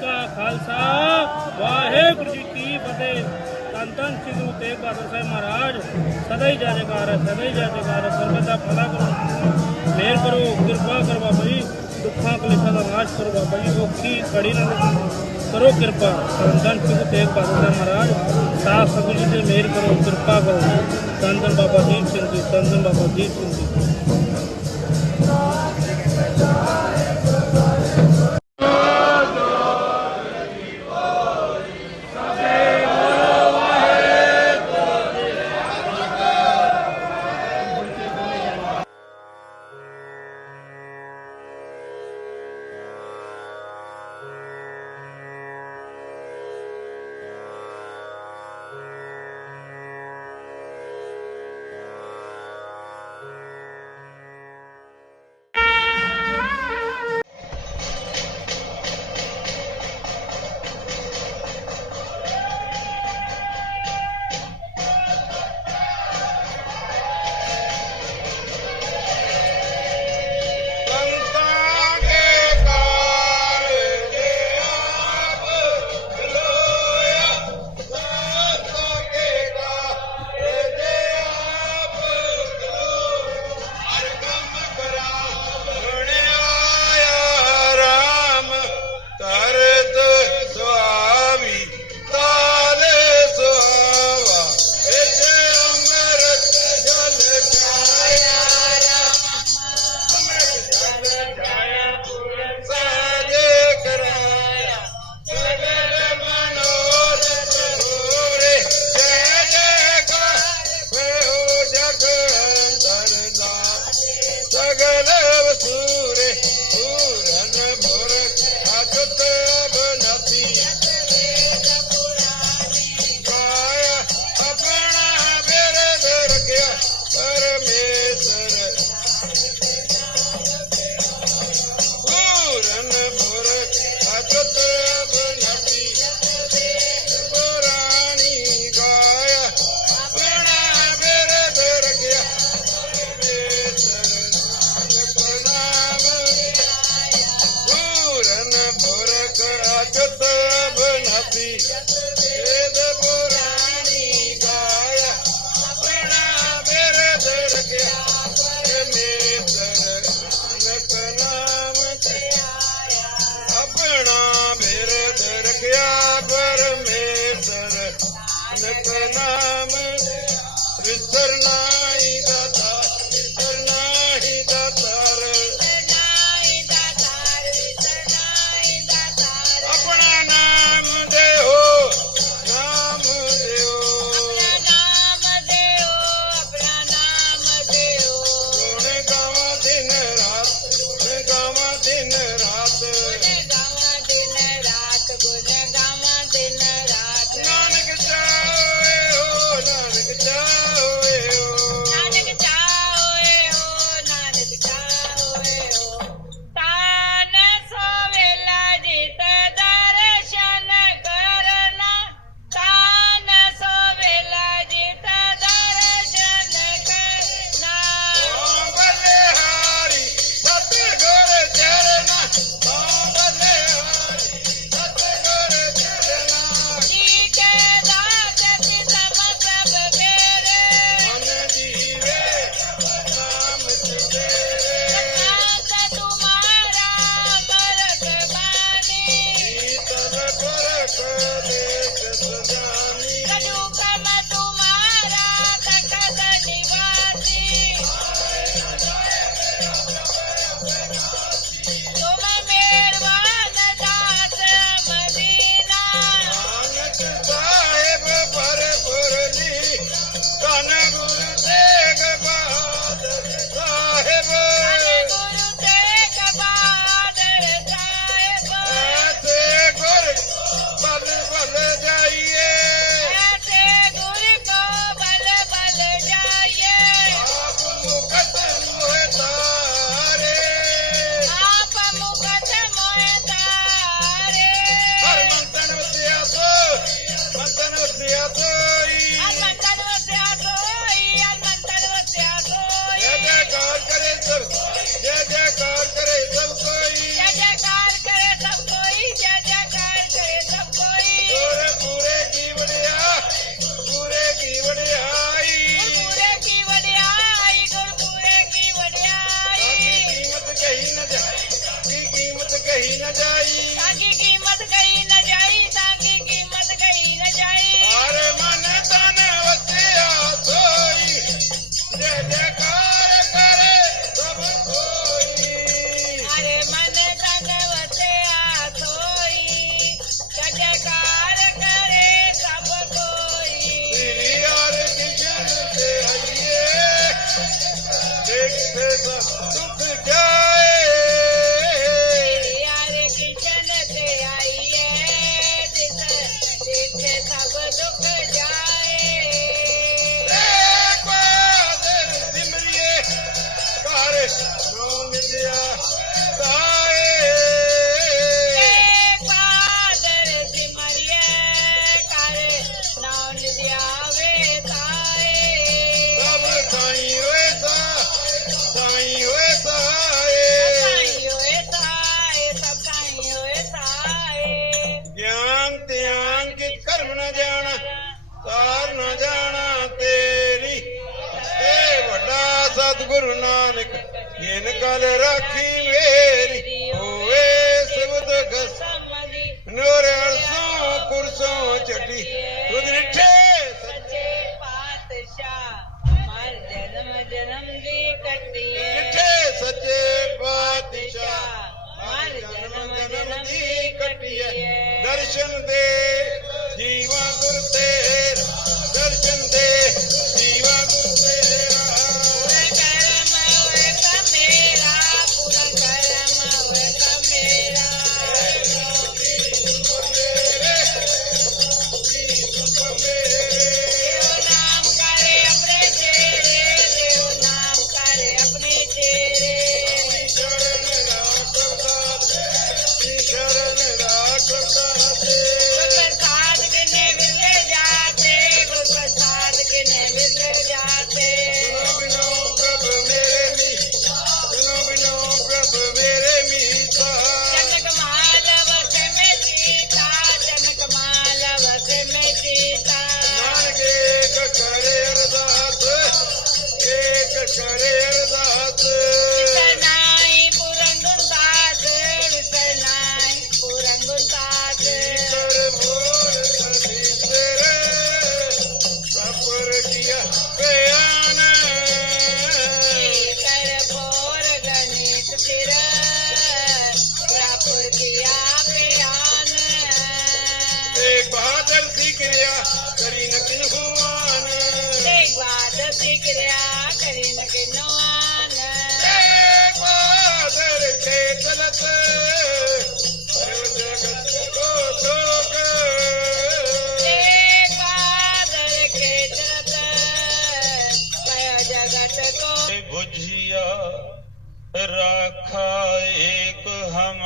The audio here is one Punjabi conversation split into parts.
ਕਾ ਖਾਲਸਾ, ਵਾਹਿਗੁਰੂ ਜੀ ਕੀ ਫਤਿਹ। ਧੰਨ ਧੰਨ ਸ੍ਰੀ ਗੁਰੂ ਤੇਗ ਬਹਾਦਰ ਸਾਹਿਬ ਮਹਾਰਾਜ, ਸਦਾ ਹੀ ਜੈ ਜੈਕਾਰ ਹੈ, ਸਦਾ ਹੀ ਜੈਕਾਰ ਹੈ, ਸਰਬਤ ਦਾ ਭਲਾ ਕਰੋ। ਮਿਹਰ ਕਰੋ, ਕਿਰਪਾ ਕਰੋ ਬਾਬਾ ਜੀ, ਦੁੱਖਾਂ ਕਲੇਸ਼ਾਂ ਦਾ ਨਾਸ਼ ਕਰੋ ਬਾਬਾ ਜੀ, ਔਖੀ ਘੜੀ ਨਾਲ ਕਰੋ ਕਿਰਪਾ, ਧੰਨ ਧੰਨ ਸ੍ਰੀ ਗੁਰੂ ਤੇਗ ਬਹਾਦਰ ਸਾਹਿਬ ਮਹਾਰਾਜ ਸਾਫ਼ ਸਤਿਗੁਰੂ ਜੀ ਤੇ ਮਿਹਰ ਕਰੋ, ਕਿਰਪਾ ਕਰੋ। ਧੰਨ ਧੰਨ ਬਾਬਾ ਦੀਪ ਸਿੰਘ ਜੀ, ਧੰਨ ਧੰਨ ਬਾਬਾ ਦੀਪ ਸਿੰਘ ਜੀ। करना ਵੱਡਾ ਸਤਿਗੁਰੂ ਨਾਨਕ ਜਿਨ ਕਲ ਰਾਖੀ ਮੇਰੀ ਹੋਵੇ ਸਬਦ ਗਸ ਸਮਝੀ ਨੋਰ ਅਰਸੋਂ ਕੁਰਸੋਂ ਚੱਟੀ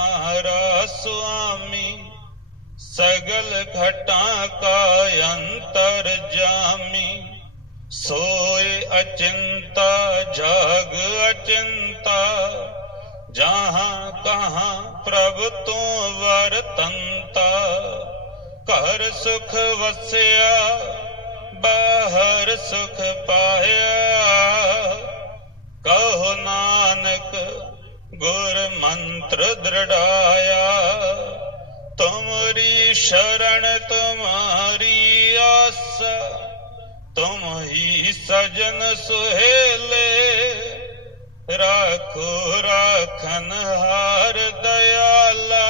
हमारा स्वामी सगल घटा का अंतर जामी सोए अचिंता जाग अचिंता जहाँ कहाँ प्रभ तू वरतंता घर सुख वसिया बाहर सुख पाया कहो नानक ਗੁਰ ਮੰਤਰ ਦ੍ਰਿੜਾਇਆ, ਤੁਮਰੀ ਸ਼ਰਣ ਤੁਮਾਰੀ ਆਸ, ਤੁਮ ਸਜਨ ਸੁਹੇਲੇ, ਰਾਖੋ ਰਾਖਨ ਹਾਰ ਦਿਆਲਾ,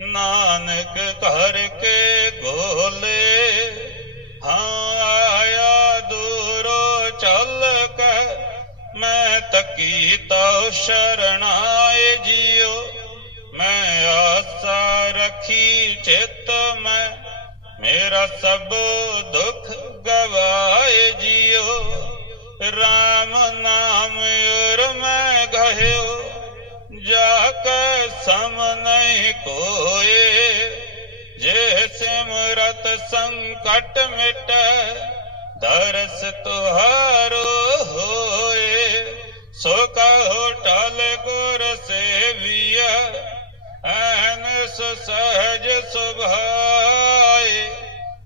ਨਾਨਕ ਘਰ ਕੇ ਗੋਲੇ, ਹਾਂ ਸ਼ਰਣਾਏ ਜੀਉ ਮੈਂ ਆਸਾ ਰੱਖੀ ਚਿੱਤ ਮੈਂ ਮੇਰਾ ਸਭ ਦੁੱਖ ਗਵਾਏ ਜੀਉ ਰਾਮ ਨਾਮ ਉਰ ਮੈਂ ਗਹਿਓ ਜਾ ਕੈ ਸਮ ਨਹੀਂ ਕੋਏ ਜੇ ਸਿਮਰਤ ਸੰਕਟ ਮਿਟੈ ਦਰਸ ਤੁਹਾਰੋ ਹੋਏ ਸੋ ਕਹੋ ਟਲ ਗੁਰ ਸੇਵੀਐ ਐਨਸ ਸਹਜ ਸੁਭਾਏ।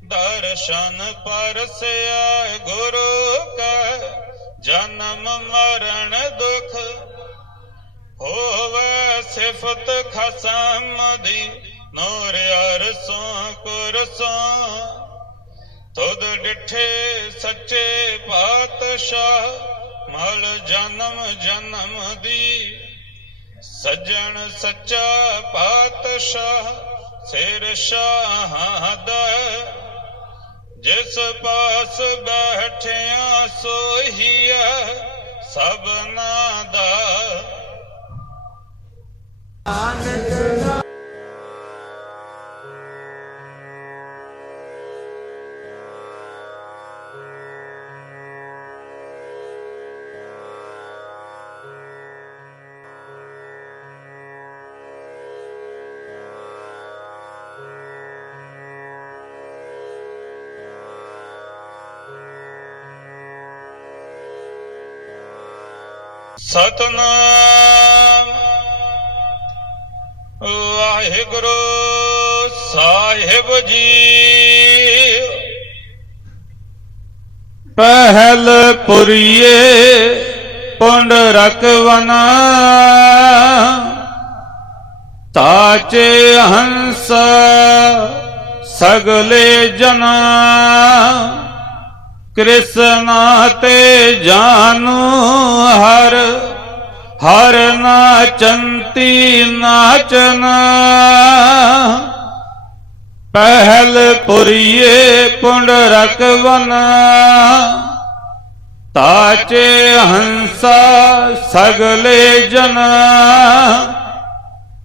ਦਰਸ਼ਨ ਪਰਸਿਆ ਗੁਰੂ ਕਾ, ਜਨਮ ਮਰਨ ਦੁਖ ਹੋਵੇ ਸਿਫਤ ਖਸਮ ਦੀ ਨੂਰ ਅਰਸੋਂ ਕੁਰਸੋਂ। ਤੁਧ ਡਿਠੇ ਸੱਚੇ ਪਾਤਸ਼ਾਹ ਮਲ ਜਨਮ ਜਨਮ ਦੀ ਸੱਜਣ ਸੱਚਾ ਪਾਤਸ਼ਾਹ ਸਿਰ ਸ਼ਾਹਦ। ਜਿਸ ਪਾਸ ਬੈਠਿਆ ਸੋਹੀਆ ਸਭਨਾ ਦਾ ਸਤਨਾਮ। ਵਾਹਿਗੁਰੂ ਸਾਹਿਬ ਜੀ। ਪਹਿਲ ਪੁਰੀਏ ਪੁੰਡ ਰਕਵਨਾ। ਤਾਚੇ ਹੰਸ ਸਗਲੇ ਜਨਾ। ਕ੍ਰਿਸ਼ਨ ਤੇ ਜਾਨੂ ਹਰ ਹਰ ਨਾਚੰਤੀ ਨਾਚਨ। ਪਹਿਲ ਪੁਰੀਏ ਪੁੰਡ ਰਕਵਨਾ। ਤਾਚੇ ਹੰਸਾ ਸਗਲੇ ਜਨ।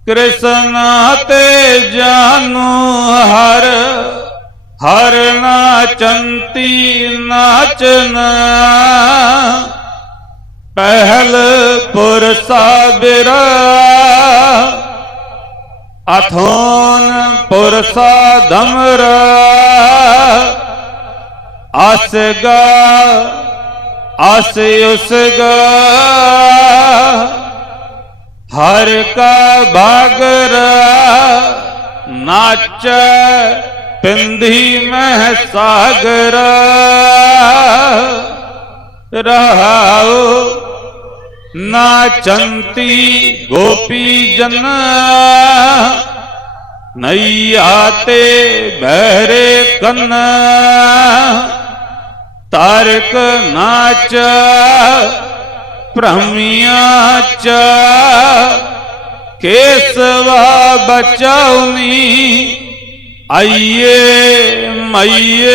ਕ੍ਰਿਸ਼ਨ ਤੇ ਜਾਨੂ ਹਰ ਹਰ ਨਾਚੰਤੀ ਨਾਚਨਾ। ਪਹਿਲ ਪੁਰਸਾ ਬਿਰਾ ਅਥੋਨ ਪੁਰਸਾ ਧਮਰਾ ਅਸਗਾ ਅਸ ਉਸਗਾ ਹਰ ਕਾ ਬਾਗਰਾ। ਨਾਚ ਪਿੰਦੀ ਮਹਿ ਸਾਗਰ ਰਹਾਉ ਨਾਚੰਤੀ ਗੋਪੀ ਜਨ ਨਈਆ ਤੇ ਬਹਿਰੇ ਕੰਨ। ਤਾਰਕ ਨਾਚ ਭ੍ਰਮੀਆਂ ਚ ਕੇਸਵਾ ਬਚਾਉਨੀ ਆਈਏ, ਮਈਏ,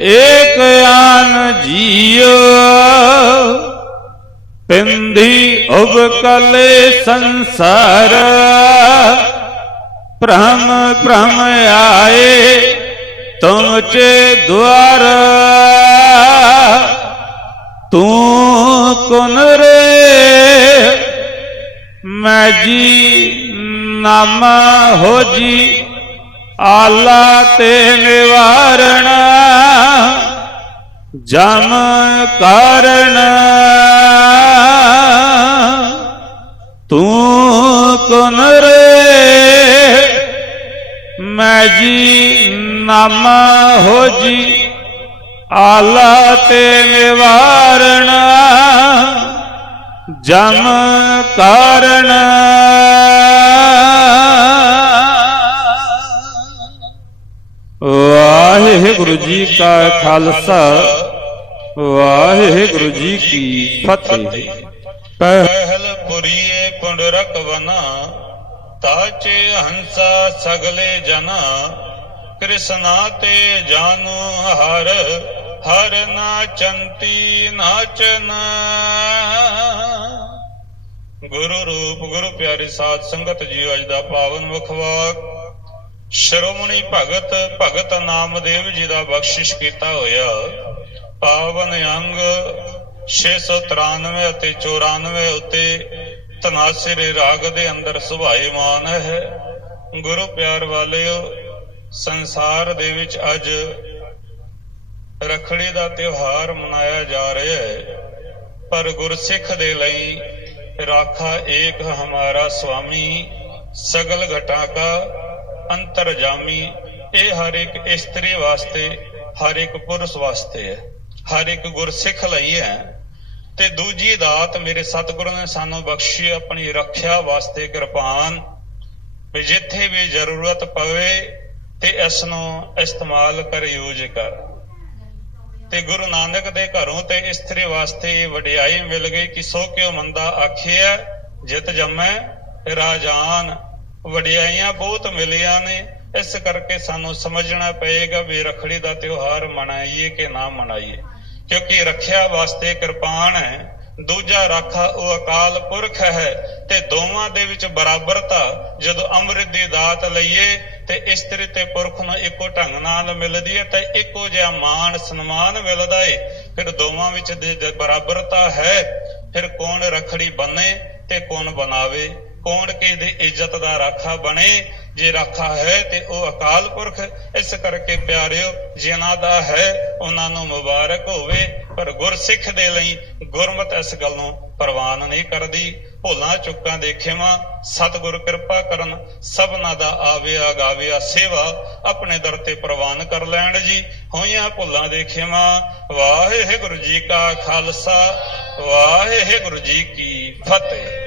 ਏਕ ਆਨ ਜੀਓ। ਪਿੰਧੀ ਉਬਕਲੇ ਸੰਸਾਰ, ਭ੍ਰਮ ਭ੍ਰਮ ਆਏ ਤੁਮ ਚੇ ਦੁਆਰ। ਤੂੰ ਕੁਨ ਰੇ, ਮੈਂ ਜੀ ਨਾਮਾ ਹੋ ਆਲਾ ਤੇ ਨਿਵਾਰਣ ਜਮ ਕਾਰਣ ਤੂੰ ਕੁਨ ਰੇ, ਮੈਂ ਜੀ ਨਾਮਾ ਹੋ ਜੀ। ਆਲਾ ਤੇ ਨਿਵਾਰਣ ਜਮ ਕਾਰਣ ਵਾਹਿਗੁਰੂ ਜੀ ਕਾ ਖਾਲਸਾ, ਵਾਹਿਗੁਰੂ ਜੀ ਕੀ ਫਤਿਹ। ਪਹਿਲ ਪੁਰੀਏ ਪੁੰਡਰਕ ਵਨਾ ਤਾਚੇ ਹੰਸਾ ਸਗਲੇ ਜਨਾ। ਕ੍ਰਿਸ਼ਨਾ ਤੇ ਜਾਨੂ ਹਰ ਹਰ ਨਾਚੰਤੀ ਨਾਚਨਾ। ਗੁਰੂ ਰੂਪ, ਗੁਰੂ ਪਿਆਰੇ ਸਾਧ ਸੰਗਤ ਜੀ ਅਜ ਦਾ ਪਾਵਨ ਮੁਖਵਾਕ ਸ਼੍ਰੋਮਣੀ ਭਗਤ ਭਗਤ ਨਾਮਦੇਵ ਜੀ ਦਾ ਬਖਸ਼ਿਸ਼ ਕੀਤਾ ਹੋਇਆ। ਪਾਵਨ ਅੰਗ 693 ਅਤੇ 94 ਉੱਤੇ ਤਨਾਸਿਰੇ ਰਾਗ ਦੇ ਅੰਦਰ ਸੁਭਾਏਮਾਨ ਹੈ। ਗੁਰੂ ਪਿਆਰ ਵਾਲਿਓ, ਸੰਸਾਰ ਦੇ ਵਿੱਚ ਅੱਜ ਰਖੜੀ ਦਾ ਤਿਉਹਾਰ ਮਨਾਇਆ ਜਾ ਰਿਹਾ ਹੈ। ਪਰ ਗੁਰਸਿੱਖ ਦੇ ਲਈ ਰਾਖਾ ਏਕ ਹਮਾਰਾ ਸੁਆਮੀ ਸਗਲ ਘਟਾ ਕਾ ਅੰਤਰਜਾਮੀ, ਇਹ ਹਰ ਇੱਕ ਇਸਤਰੀ ਵਾਸਤੇ, ਹਰ ਇੱਕ ਪੁਰਸ਼ ਵਾਸਤੇ ਹੈ। ਹਰ ਇੱਕ ਗੁਰਸਿੱਖ ਲਈ ਹੈ। ਤੇ ਦੂਜੀ ਦਾਤ ਮੇਰੇ ਸਤਿਗੁਰੂ ਨੇ ਸਾਨੂੰ ਬਖਸ਼ੀ, ਆਪਣੀ ਰੱਖਿਆ ਵਾਸਤੇ ਕਿਰਪਾਨ, ਵੀ ਜਿੱਥੇ ਵੀ ਜ਼ਰੂਰਤ ਪਵੇ ਤੇ ਇਸ ਨੂੰ ਇਸਤੇਮਾਲ ਕਰ, ਯੂਜ ਕਰ। ਤੇ ਗੁਰੂ ਨਾਨਕ ਦੇ ਘਰੋਂ ਤੇ ਇਸਤਰੀ ਵਾਸਤੇ ਵਡਿਆਈ ਮਿਲ ਗਈ ਕਿ ਸੋ ਕਿਉ ਮੰਦਾ ਆਖਿਆ, ਜਿਤ ਜੰਮੈ, ਰਾਜਾਨ। ਵਡਿਆਈਆਂ ਬਹੁਤ ਮਿਲੀਆਂ ਨੇ। ਇਸ ਕਰਕੇ ਸਾਨੂੰ ਸਮਝਣਾ ਪਏਗਾ ਵੀ ਰਖੜੀ ਦਾ ਤਿਉਹਾਰ ਮਨਾਈਏ ਕਿ ਨਾ ਮਨਾਈਏ। ਕਿਉਂਕਿ ਰੱਖਿਆ ਵਾਸਤੇ ਕਿਰਪਾਨ ਹੈ। ਦੂਜਾ ਰਾਖਾ ਉਹ ਅਕਾਲ ਪੁਰਖ ਹੈ ਤੇ ਦੋਵਾਂ ਦੇ ਵਿੱਚ ਬਰਾਬਰਤਾ। ਜਦੋਂ ਅੰਮ੍ਰਿਤ ਦੀ ਦਾਤ ਲਈਏ ਤੇ ਇਸਤਰੀ ਤੇ ਪੁਰਖ ਨੂੰ ਇੱਕੋ ਢੰਗ ਨਾਲ ਮਿਲਦੀ ਹੈ ਤੇ ਇੱਕੋ ਜਿਹਾ ਮਾਣ ਸਨਮਾਨ ਮਿਲਦਾ ਏ। ਫਿਰ ਦੋਵਾਂ ਵਿੱਚ ਦੇ ਬਰਾਬਰਤਾ ਹੈ। ਫਿਰ ਕੌਣ ਰਖੜੀ ਬੰਨੇ ਤੇ ਕੌਣ ਬਣਾਵੇ? ਕੌਣ ਕੇ ਦੇ ਇੱਜ਼ਤ ਦਾ ਰਾਖਾ ਬਣੇ? ਜੇ ਰਾਖਾ ਹੈ ਤੇ ਉਹ ਅਕਾਲ ਪੁਰਖ। ਇਸ ਕਰਕੇ ਪਿਆਰਿਓ, ਜਿਨ੍ਹਾਂ ਦਾ ਹੈ, ਉਹਨਾਂ ਨੂੰ ਮੁਬਾਰਕ ਹੋਵੇ। ਪਰ ਗੁਰਸਿੱਖ ਦੇ ਲਈ ਗੁਰਮਤ ਇਸ ਗੱਲ ਨੂੰ ਪ੍ਰਵਾਨ ਨਹੀਂ ਕਰਦੀ। ਭੁੱਲਾਂ ਚੁੱਕਾਂ ਦੇ ਸਤਿਗੁਰ ਕਿਰਪਾ ਕਰਨ, ਸਭਨਾ ਦਾ ਆਵਿਆ ਗਾਵਿਆ ਸੇਵਾ, ਆਪਣੇ ਦਰ ਤੇ ਪ੍ਰਵਾਨ ਕਰ ਲੈਣ ਜੀ। ਹੋਈਆਂ ਭੁੱਲਾਂ ਦੇ ਵਾਹਿਗੁਰੂ ਜੀ ਕਾ ਖਾਲਸਾ, ਵਾਹਿਗੁਰੂ ਜੀ ਕੀ ਫਤਿਹ।